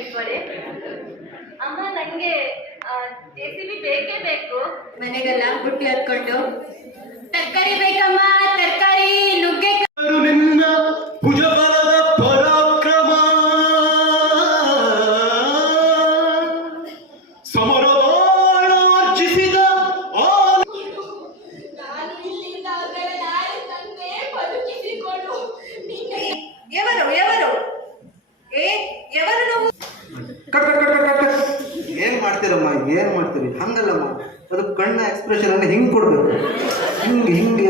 ಇಟ್ಕೊಳ್ಳಿ. ಅಮ್ಮ ನಂಗೆ JCB ಬೇಕೇ ಬೇಕು. ಮನೆಗೆಲ್ಲ ಬುಟ್ಟಿ ಹತ್ಕೊಂಡು ತರಕಾರಿ ಬೇಕಮ್ಮ, ತರಕಾರಿ ನುಗ್ಗೆ. ನಿನ್ನ ಭುಜಬಲದ ಪರಾಕ್ರಮ ಸಮರವಾರ್ಜಿಸಿದ ನಾನು ಇಲ್ಲಿಂದ ತಂದೆ ಬದುಕಿಸಿಕೊಂಡು ಎವರು ಎವರು ಎವರು ನಾವು ಏನ್ ಮಾಡ್ತೀರಮ್ಮ, ಏನ್ ಮಾಡ್ತೀರಿ? ಹಂಗಲ್ಲಮ್ಮ, ಅದು ಕಣ್ಣ ಎಕ್ಸ್ಪ್ರೆಷನ್ ಅನ್ನ ಹಿಂಗ್ ಕೊಡ್ಬೇಕು. ಹಿಂಗೆ ಹಿಂಗೆ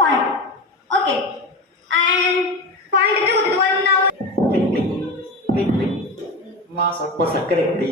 ಪಾಯಿಂಟ್. ಓಕೆ, ಅಂಡ್ ಪಾಯಿಂಟ್ ಇದ್ರೆ ಗೊತ್ತಿತ್ತು. 1 hour ಸ್ವಲ್ಪ ಸಕ್ಕರೆ ಕೊಡಿ.